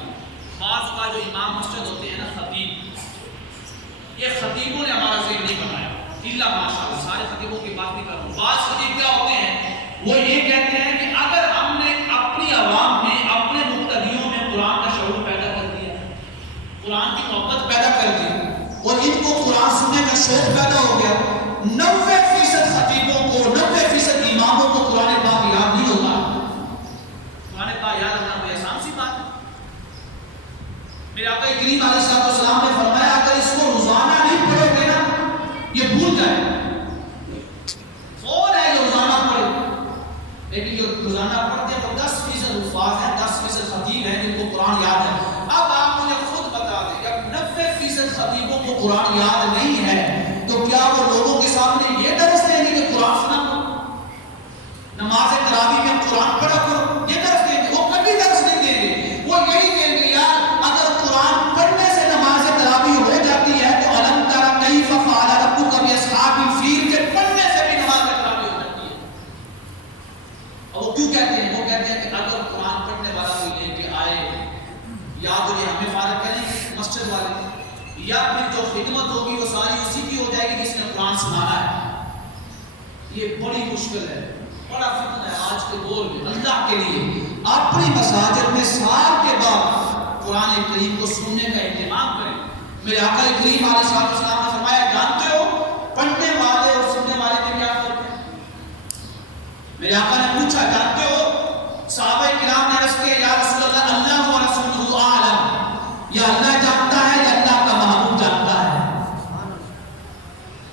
بعض کا جو امام مسجد ہوتے ہیں نا خطیب یہ خطیبوں نے ہمارا ذہن نہیں بنایا الا ماشاءاللہ سارے خطیبوں کی بات نہیں کر رہا ہوں. بعض خطیب کیا ہوتے ہیں وہ یہ کہتے ہیں کہ اگر ہم نے اپنی عوام میں اپنے مقتدیوں میں قرآن کا شعور پیدا کر دیا قرآن کی محبت پیدا کر دی اور ان کو قرآن سننے کا شوق پیدا ہو گیا 90% خطیبوں کو 90% اماموں کو قرآن پاک یاد نہیں ہوتا. قرآن پاک یاد رکھنا کوئی آسان سی بات ہے. میرے آقا کریم علیہ السلام نے فرمایا اگر اس کو روزانہ نہیں پڑھو گے نا یہ بھول جائے. کون ہے جو روزانہ پڑھے لیکن جو روزانہ پڑھتے ہیں وہ 10% الفاظ ہیں 10% خطیب ہیں جن کو قرآن یاد ہے. اب آپ مجھے خود بتا دیں جب 90% خطیبوں کو قرآن یاد نہیں ہے تو کیا وہ لوگوں کے سامنے یہ درس دیں گے کہ قرآن سنا کرو نماز تراویح میں قرآن پڑھا کرو یہ درس دیں گے؟ وہ کبھی درس نہیں دیں گے. وہ یہی کہیں گے یار اگر قرآن پڑھنے سے نماز تراویح ہو جاتی ہے تو الم تر کیف فعل ربک باصحاب الفیل کے پڑھنے سے بھی نماز تراویح ہو جاتی ہے. اور وہ کیوں کہتے ہیں؟ وہ کہتے ہیں کہ اگر قرآن پڑھنے والا کوئی لے کے آئے یا تو یہ ہمیں فارغ کریں گے مسجد والے یا پھر جو خدمت ہوگی وہ ساری اسی کی ہو جائے گی جس نے قرآن سنانا ہے. یہ بڑی مشکل ہے بڑا فتنہ ہے آج کے دور میں. اللہ کے لیے اپنی مساجد میں سال کے بعد قرآن کریم کو سننے کا اہتمام کریں. میرے آقا کریم علیہ السلام نے فرمایا جانتے ہو پڑھنے والے اور سننے والے میں کیا فرق ہے؟ میرے آقا نے پوچھا جانتے ہو؟ صحابہ کرام نے عرض کیا یا رسول اللہ اللہ و رسولہ اعلم یا اللہ جانتا ہے یا اللہ کا محبوب جانتا ہے.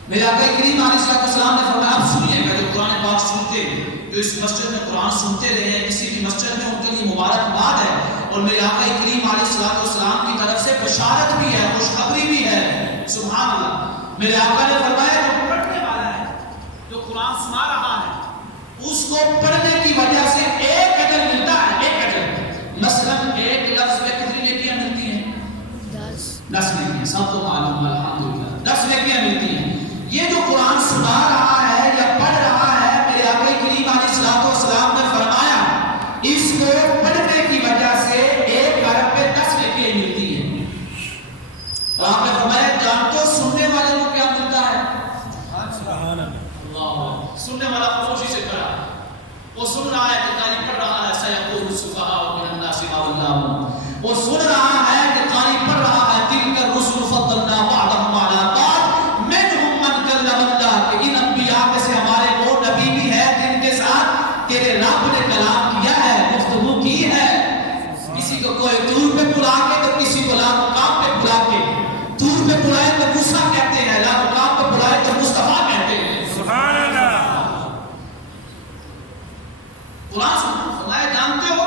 میرے آقا کریم علیہ السلام نے فرمایا آپ سنیے گا جو قرآن پاک سنتے ہیں جو اس مسجد میں قرآن سنتے رہے ہیں کسی بھی مسجد میں ان کے لیے مبارکباد ہے اور میرے آقا کریم علیہ السلام کی طرف سے بشارت بھی ہے، خوشخبری بھی ہے. سبحان اللہ. میرے آقا نے فرمایا جو پڑھنے والا ہے، جو قرآن سنا رہا ہے، اس کو پڑھنے کی وجہ سے ایک اجر ملتا ہے. ایک اجر. مثلا ایک لفظ میں کتنی نیکیاں ملتی ہیں؟ 10 نیکیاں. سب کو معلوم ہے الحمدللہ 10 نیکیاں ملتی ہیں. یہ جو قرآن سنا رہا ہے یا پڑھ رہا ہے، میرے آقا کریم علیہ الصلوۃ والسلام نے فرمایا اس کو پڑھنے کی وجہ سے 1 ارب پہ 10 نیکیاں ملتی ہیں. اور آپ نے فرمایا جانتے ہو سننے والے کو کیا ملتا ہے؟ اللہ. سننے والا خاموشی سے کھڑا ہے، وہ سن رہا ہے کہ قاری پڑھ رہا ہے سیقول السفہاء من الناس ما ولاهم. وہ سن رہا ہے کہ قاری پڑھ رہا ہے تلک الرسل فضلنا بعضهم على بعض منهم من کلم اللہ، کہ ان انبیاء میں سے ہمارے وہ نبی بھی ہے جن کے ساتھ تیرے رب نے کلام کیا ہے، گفتگو کی ہے. کسی کو کوئی دور پہ بلا کے تو کسی کو لا مقام پہ بلا کے. دور پہ بلائے تو موسیٰ کہتے ہیں، لا مقام پہ بلائے تو مصطفیٰ کہتے ہیں. سبحان اللہ. قرآن فرمایا جانتے ہو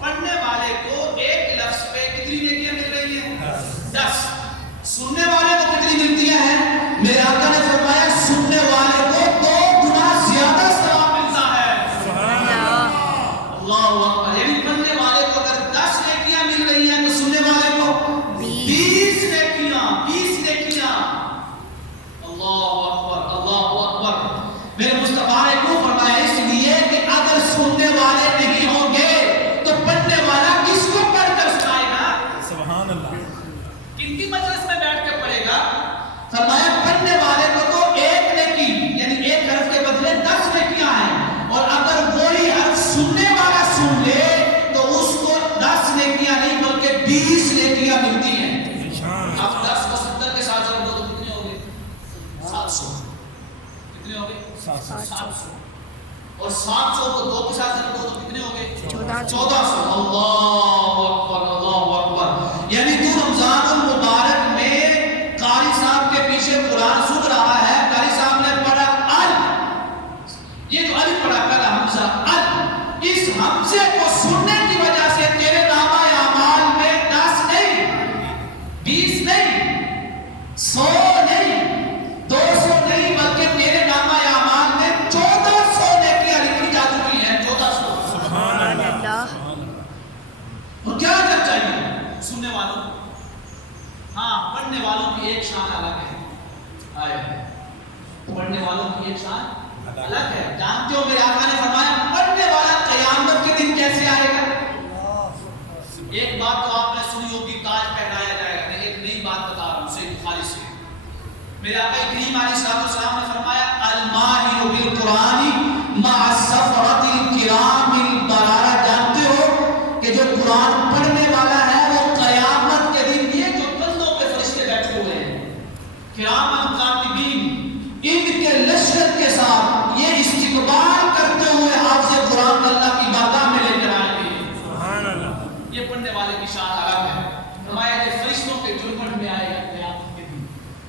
پڑھنے والے کو ایک لفظ پہ کتنی نیکیاں مل رہی ہیں؟ 10. سننے والے کو کتنی ملتی ہیں؟ میرے آقا نے فرمایا سننے والے کو 2 گنا زیادہ ثواب ملتا ہے. اللہ اکبر. یعنی پڑھنے والے کو اگر 10 نیکیاں مل رہی ہیں تو سننے والے کو 20 نیکیاں. 20 نیکیاں. اللہ اکبر اللہ اکبر. میرے مصطفیٰ نے کیوں فرمایا؟ اس لیے کہ اگر سننے والے نہیں ہوں گے تو پڑھنے والا کس کو پڑھ کر سنائے گا؟ سبحان اللہ. کن کی مجلس میں بیٹھ کے پڑھے گا؟ فرمایا پڑھنے والے کو تو 1 نیکی یعنی 1 حرف کے بدلے 10 نیکیاں ہیں، اور اگر وہی حرف سننے والا سن لے تو اس کو 10 نیکیاں نہیں بلکہ 20 نیکیاں ملتی ہیں. اب 10 کو 70 کے ساتھ جب دو تو کتنے ہو گئے؟ 700. کتنے ہو گئے؟ 700. اور 700 کو 2 کے ساتھ جب دو تو کتنے ہو گئے؟ 1400. اللہ اکبر اللہ اکبر. یعنی تو رمضان المبارک میں قاری صاحب کے پیچھے قرآن سن رہا ہے، قاری صاحب نے پڑھا ال، یہ جو ال پڑھا کلا حمزہ ال، اس حمزے کو سننے کی وجہ سے تیرے نامہ اعمال میں 10 نہیں 20 نہیں 100 نہیں 200 نہیں بلکہ تیرے نامہ اعمال میں 1400 نیکیاں لکھی جا چکی ہیں. 1400. سبحان اللہ. اور کیا کر چاہیے سننے والوں؟ ہاں پڑھنے والوں کی ایک شان الگ ہے. آئے پڑھنے والوں کی ایک شان الگ ہے. جانتے ہو میرے آقا نے فرمایا پڑھنے والا قیامت کے دن کیسے آئے گا؟ ایک بات تو آپ نے سنی ہوگی تاج پہنایا جائے گا. ایک نئی بات بتا رہا ہوں صحیح بخاری سے. میرے آقا کریم علیہ الصلوۃ والسلام نے فرمایا الماہر بالقرآن مع السفرۃ الکرام البررہ. جانتے ہو کہ جو قرآن پڑھنے والا ہے وہ قیامت کے دن یہ جو کندھوں پہ فرشتے بیٹھے ہوئے ہیں کرام کاتبین، ان کے لشکر کے ساتھ یہ استقبال کرتے ہوئے حافظ قرآن اللہ کی بارگاہ میں لے کر آئیں گے. سبحان اللہ. یہ پڑھنے والے کی شان الگ ہے. فرمایا کہ فرشتوں کے جھرمٹ میں آئے گا قیامت کے دن.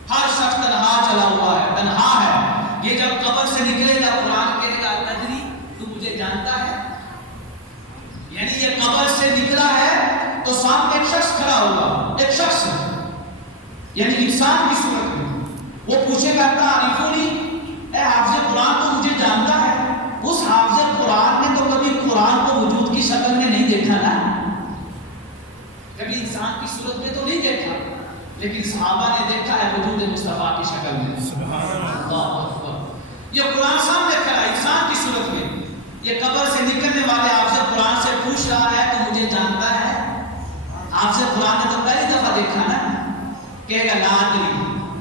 ہر شخص تنہا چلا ہوا ہے، تنہا ہے. یہ جب قبر سے نکلے گا قرآن کہے گا ندری تو مجھے جانتا ہے. یعنی یہ قبر سے نکلا ہے تو سامنے ایک شخص کھڑا ہوگا، ایک شخص یعنی انسان کی صورت میں. وہ پوچھے گا تعریفونی، اے حافظ قرآن تو مجھے جانتا ہے. اس حافظ قرآن نے تو کبھی قرآن کو وجود کی شکل میں نہیں دیکھا نا، کبھی انسان کی صورت میں تو نہیں دیکھا، لیکن صحابہ نے دیکھا ہے وجود مصطفیٰ کی شکل میں. سبحان اللہ اکبر. یہ قرآن سامنے کھڑا ہے انسان کی صورت میں. یہ قبر سے نکلنے والے حافظ قرآن سے پوچھ رہا ہے تو مجھے جانتا ہے. حافظ قرآن نے تو پہلی دفعہ دیکھا نا، کہے گا لا ادری،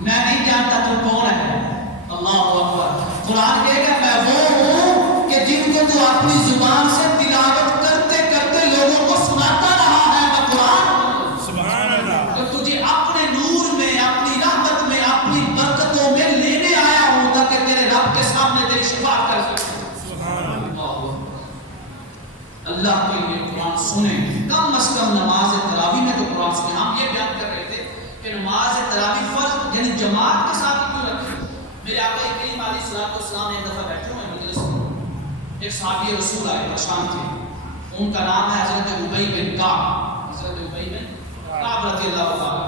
میں نہیں جانتا تو کون ہے. اللہ اکبر. قرآن کہے گا میں وہ ہوں کہ جن کو تو اپنی زبان سے تلاوت کرتے کرتے لوگوں کو سناتا رہا ہے. میں قرآن سبحان اللہ. کہ تجھے اپنے نور میں، اپنی رحمت میں، اپنی برکتوں میں لینے آیا ہوں تاکہ تیرے رب کے سامنے تیری شفاعت کر سکوں. اللہ کے لیے قرآن سنیں. کم از کم نماز تراویح میں تو قرآن سنیں. ہم یہ بیان کر رہے تھے کہ نماز تراویح فرض یعنی جماعت کے ساتھ کیوں رکھیں. میرے آقا کریم علیہ الصلوۃ والسلام ایک دفعہ بیٹھے ہوئے مجلس میں، ایک صحابی رسول آئے پریشان تھے. ان کا نام ہے حضرت ابی بن کعب. حضرت ابی بن کعب رضی اللہ عنہ.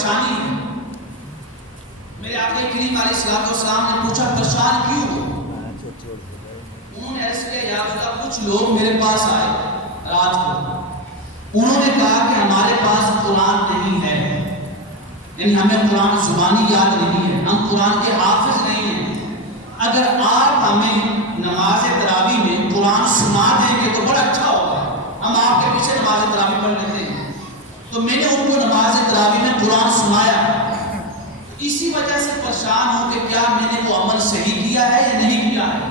پریشانی ہے. میرے آقا کریم علیہ السلام نے پوچھا پریشان کیوں ہو؟ انہوں نے ایسے کہا یا رسول اللہ کچھ لوگ میرے پاس آئے رات کو، انہوں نے کہا کہ ہمارے پاس قرآن نہیں ہے، یعنی ہمیں قرآن زبانی یاد نہیں ہے، ہم قرآن کے حافظ نہیں ہیں، اگر آپ ہمیں نماز تراویح میں قرآن سنا دیں گے تو بڑا اچھا ہوگا، ہم آپ کے پیچھے نماز تراویح پڑھ لیتے ہیں. تو میں نے ان کو نماز تراویح میں قرآن سنایا. اسی وجہ سے پریشان ہوں کہ کیا میں نے وہ عمل صحیح کیا ہے یا نہیں کیا ہے.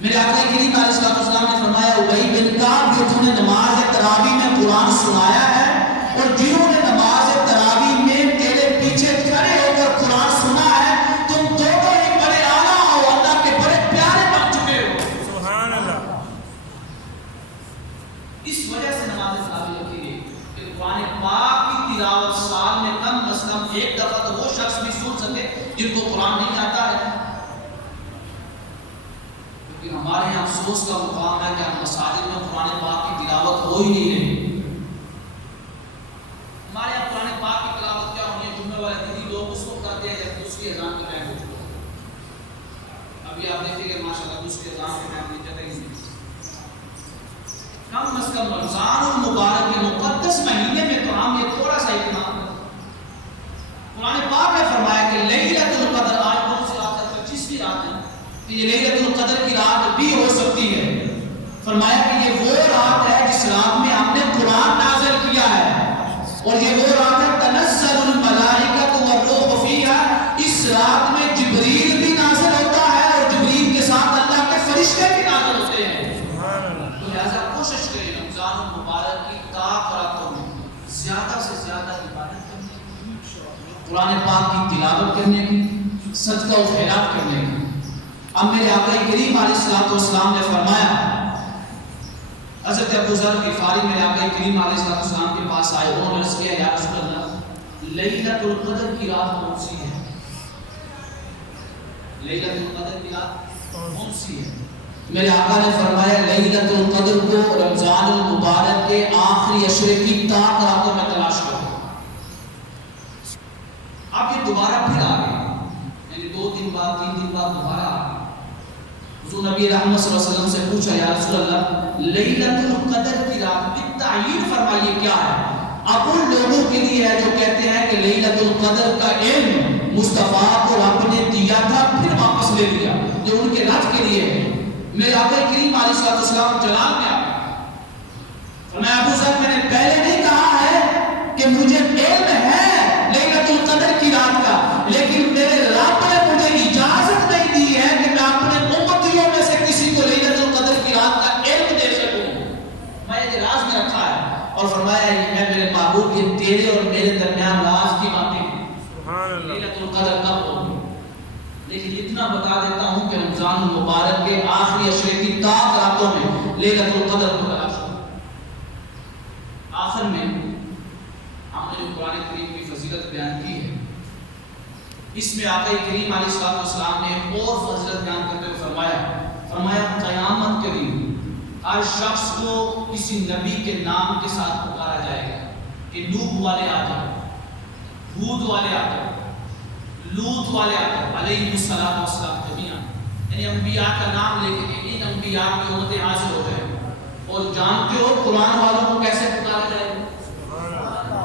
میرے آقا کریم علیہ السلام نے فرمایا ابی بن کعب جو تم نے نماز تراویح میں قرآن سنایا ہے اور جنہوں نے نماز تراویح میں تیرے پیچھے کھڑے ہو کر قرآن سنا ہے، تم دونوں ہی بڑے اعلیٰ ہو، اللہ کے بڑے پیارے بن چکے ہو. سبحان اللہ. اس وجہ سے نماز تراویح رکھی گئی کہ قرآن پاک کی تلاوت سال میں کم از کم ایک دفعہ تو وہ شخص بھی سن سکے جن کو قرآن نہیں آتا ہے. لیکن ہمارے یہاں افسوس کا مقام ہے کہ ہم مساجد میں قرآن پاک کی تلاوت ہو ہی نہیں رہی. ہمارے یہاں قرآن پاک کی تلاوت کیا ہونی ہے؟ جمعہ والے دن لوگ اس کو کرتے ہیں جب اس کی اذان کا ٹائم ہو چکا ہے. ابھی آپ دیکھیں کہ ماشاءاللہ اس کی اذان کے ٹائم نہیں جاتا ہی نہیں. کم از کم رمضان المبارک کے مقدس مہینے میں تو ہم یہ تھوڑا سا اہتمام کریں. قرآن پاک نے فرمایا کہ لیلۃ القدر، آج کون سی رات ہے؟ 25 کی رات ہے. یہ لیلۃ القدر کی رات بھی ہو سکتی ہے. فرمایا کہ یہ وہ رات ہے جس رات میں ہم نے قرآن نازل کیا ہے، اور یہ وہ رات ہے تنزل الملائکۃ والروح فیہا. اس رات میں جبریل بھی نازل ہوتا ہے اور جبریل کے ساتھ اللہ کے فرشتے بھی نازل ہوتے ہیں. تو لہذا کوشش کریں رمضان المبارک کی طاق راتوں میں زیادہ سے زیادہ عبادت کرنے کی، قرآن پاک کی تلاوت کرنے کی، صدقہ و خیرات کرنے کی. اب میرے آقا کریم علیہ السلام نے فرمایا، حضرت ابو ذر غفاری میرے آقا کریم علیہ السلام کے پاس آئے، انہوں نے عرض کیا یا رسول اللہ لیلۃ القدر کی رات کون سی ہے؟ لیلۃ القدر کی رات کون سی ہے؟ میرے آقا نے فرمایا لیلۃ القدر کو رمضان المبارک کے آخری عشرے کی طاق راتوں میں تلاش کرو. اب یہ دوبارہ پھر آ گئے، یعنی 2 دن بعد 3 دن بعد دوبارہ آ گئے. حضور نبی رحمت صلی اللہ علیہ وسلم سے پوچھا یا رسول اللہ لیلۃ القدر کی رات کی تعین فرمائیے کیا ہے؟ اب ان لوگوں کے لیے ہے جو کہتے ہیں کہ لیلۃ القدر کا علم مصطفیٰ کو رب نے دیا تھا پھر واپس لے لیا، جو ان کے رد کے لیے ہے. میرے آقا کریم علیہ السلام جلال میں آ گئے. فرمایا ابو ذر میں نے پہلے نہیں کہا ہے کہ مجھے علم ہے لیلۃ القدر کی رات کا، لیکن میرے رب نے مجھے اجازت نہیں دی ہے کہ میں اپنے امتیوں میں سے کسی کو لیلۃ القدر کی رات کا علم دے سکوں. میں یہ راز میں رکھا ہے. اور فرمایا ہے میرے محبوب یہ تیرے اور میرے درمیان راز کی باتیں ہیں. سبحان اللہ. لیلۃ القدر کب ہوگی؟ لیکن اتنا بتا دیتا ہوں کہ رمضان المبارک کے آخری عشرے کی طاق راتوں میں لیلۃ القدر کو تلاش کرو. آخر میں ہم نے جو قرآن کریم کی فضیلت بیان کی ہے، اس میں آقا کریم علیہ السلام نے ایک اور فضیلت بیان کرتے ہوئے فرمایا قیامت کے دن ہر شخص کو کسی نبی کے نام کے ساتھ پکارا جائے گا کہ نوح والے آ جاؤ، ہود والے آ جاؤ، لوط والے آ جاؤ علیہ السلام جمیعا. یعنی انبیاء کا نام لے کے ان انبیاء کی امتیں حاضر ہو گئے. اور جانتے ہو قرآن والوں کو کیسے پکارا جائے گا؟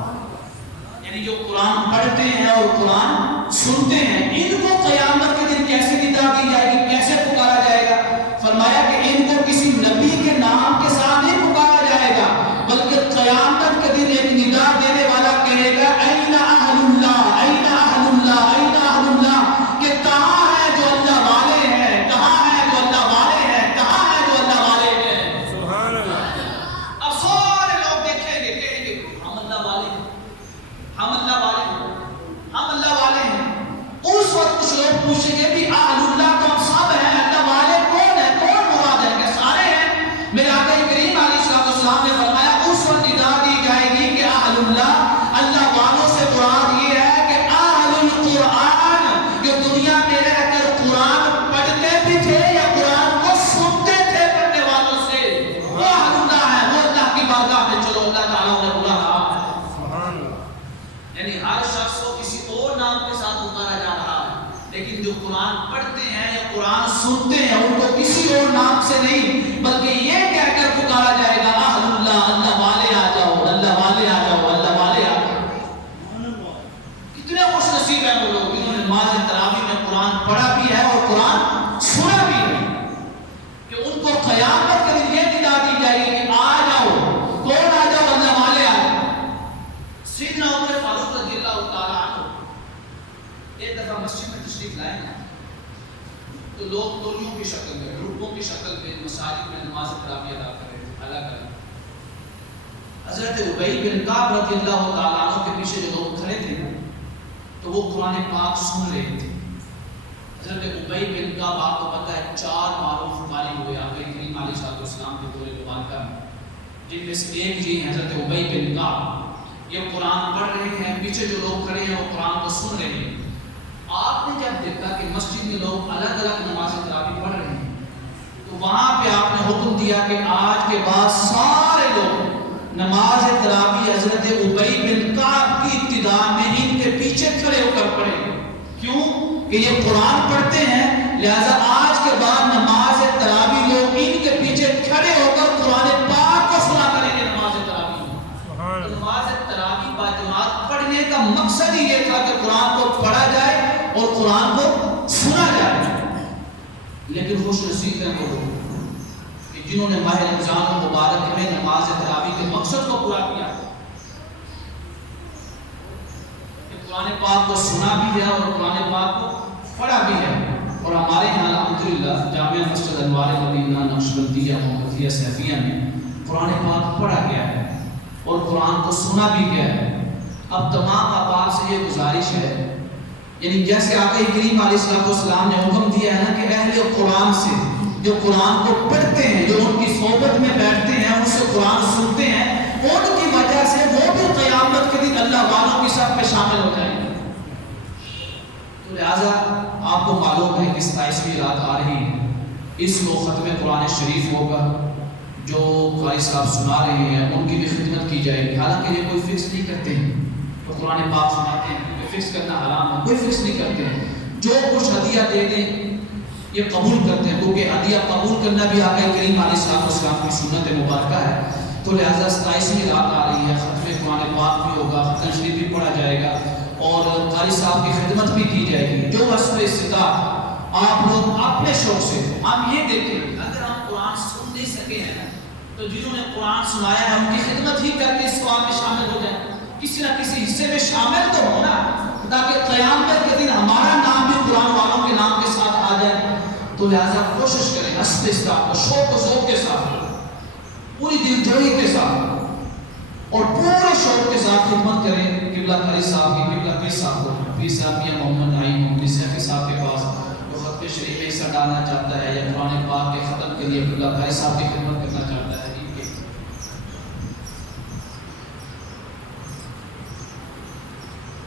یعنی جو قرآن پڑھتے ہیں اور قرآن سنتے ہیں، ان کو قیامت کے دن کیسے ندا دی جائے گی، کیسے پکارا جائے گا؟ فرمایا کہ ان کو کسی نبی کے نام کے ساتھ نہیں پکارا جائے گا، بلکہ قیامت کے دن ایک ندا دینے والا کہے گا این اہل اللہ، این اہل اللہ، این اہل اللہ، کہ کہاں ہے جو اللہ والے ہیں، کہاں ہے جو اللہ والے ہیں، کہاں ہے جو اللہ والے ہیں. سبحان اللہ. اب سارے لوگ دیکھیں گے کہیں گے ہم اللہ والے ہیں، ہم اللہ والے ہیں، ہم اللہ والے ہیں. اس وقت کچھ لوگ پوچھیں گے قرآن سنتے ہیں ان کو کسی اور نام سے نہیں بلکہ یہ کہہ کر پکارا جائے گا اہل اللہ، اللہ والے آ جاؤ، اللہ والے آ جاؤ، اللہ والے آ جاؤ۔ کتنے خوش نصیب ہیں وہ لوگ جنہوں نے نماز تراویح میں قرآن پڑھا بھی ہے اور قرآن سنا بھی ہے، کہ ان کو قیامت کے دن یہ ندا دی جائے گی کہ آ جاؤ، کون آ جاؤ؟ اللہ والے آ جاؤ۔ سیدنا عمر فاروق رضی اللہ تعالیٰ عنہ ایک دفعہ مسجد میں تشریف لائے ہیں تو لوگ ٹولیوں کی شکل میں، گروپوں کی شکل میں مساجد میں نماز تراویح ادا کر رہے تھے الگ الگ۔ حضرت ابی بن کعب رضی اللہ تعالیٰ عنہ کے پیچھے جو لوگ کھڑے تھے تو وہ قرآن پاک سن رہے تھے۔ حضرت ابی بن کعب آپ کو پتہ ہے 4 معروف قاری ہوئے آقا کریم علیہ السلام کے دور مبارکہ میں، جن میں سے ایک جی حضرت ابی بن کعب، یہ قرآن پڑھ رہے ہیں، پیچھے جو لوگ کھڑے ہیں وہ قرآن کو سن رہے ہیں۔ آپ نے جب دیکھا کہ مسجد میں لوگ الگ الگ نماز تراویح پڑھ رہے ہیں تو وہاں پہ آپ نے حکم دیا کہ آج کے بعد سارے لوگ نماز تراویح حضرت ابی بن کعب کی ابتدا میں ان کے پیچھے کھڑے ہو کر پڑھیں۔ کیوں؟ کہ یہ قرآن پڑھتے ہیں، لہذا آج کے بعد نماز تراویح لوگ ان کے پیچھے کھڑے ہو کر قرآن پاک کو سنا کریں گے نماز تراویح۔ نماز تراویح باجماعت پڑھنے کا مقصد ہی یہ تھا کہ قرآن کو پڑھا جائے اور قرآن کو سنا جائے۔ لیکن خوش نصیب ہیں وہ لوگ کہ جنہوں نے ماہ رمضان مبارک میں نماز تراویح کے مقصد کو پورا کیا، کہ قرآن پاک کو سنا بھی ہے اور قرآن پاک کو پڑھا بھی ہے۔ اور ہمارے یہاں الحمدللہ جامعہ مسجد انوار مدینہ نقشبندیہ محمدیہ سیفیہ میں قرآن پاک پڑھا گیا ہے اور قرآن کو سنا بھی گیا ہے۔ اب تمام آباد سے یہ گزارش ہے، یعنی جیسے آقا کریم علیہ السلام نے حکم دیا ہے نا کہ اہل قرآن سے جو قرآن کو پڑھتے ہیں، جو ان کی صحبت میں بیٹھتے ہیں، ان سے قرآن سنتے ہیں، ان کی وجہ سے وہ بھی قیامت کے دن اللہ والوں کی صف میں شامل ہو جائیں گے۔ تو لہٰذا آپ کو معلوم ہے کہ 27ویں رات آ رہی ہے، اس کو ختم قرآن شریف ہوگا، جو قاری صاحب سنا رہے ہیں ان کی بھی خدمت کی جائے گی۔ حالانکہ یہ کوئی فکس نہیں کرتے ہیں تو قرآن پاک سناتے ہیں، فکس کرنا حرام ہے، کوئی فکس نہیں کرتے ہیں، جو کچھ ہدیہ دے دیں یہ قبول کرتے ہیں، کیونکہ ہدیہ قبول کرنا بھی آقا کریم علیہ السلام کی سنت مبارکہ ہے۔ تو لہٰذا 27ویں رات آ رہی ہے، ختم قرآن پاک بھی ہوگا، ختم شریف بھی پڑھا جائے گا اور قاری صاحب کی خدمت بھی کی جائے گی۔ جو حسب استطاعت آپ لوگ اپنے شوق سے، ہم یہ دیکھیں اگر ہم قرآن سن نہیں سکے ہیں تو جنہوں نے قرآن سنایا ہے ان کی خدمت ہی کر کے اس ثواب میں شامل ہو جائیں، کسی نہ کسی حصے میں شامل تو ہونا، تاکہ قیامت کے دن ہمارا نام بھی قرآن والوں کے نام کے ساتھ آ جائے۔ تو لہٰذا کوشش کریں حسب استطاعت، شوق و ذوق کے ساتھ، پوری دلجوئی کے ساتھ اور پورے شوق کے ساتھ خدمت کریں۔ قبلہ قاری صاحب کی، قبلہ پیر صاحب کو، پیر صاحب یا محمد نعیم محمد سیفی صاحب کے پاس جو ختم شریف میں حصہ ڈالنا چاہتا ہے یا قرآن پاک کے ختم کے لیے قبلہ قاری صاحب کی خدمت کرنا چاہتا ہے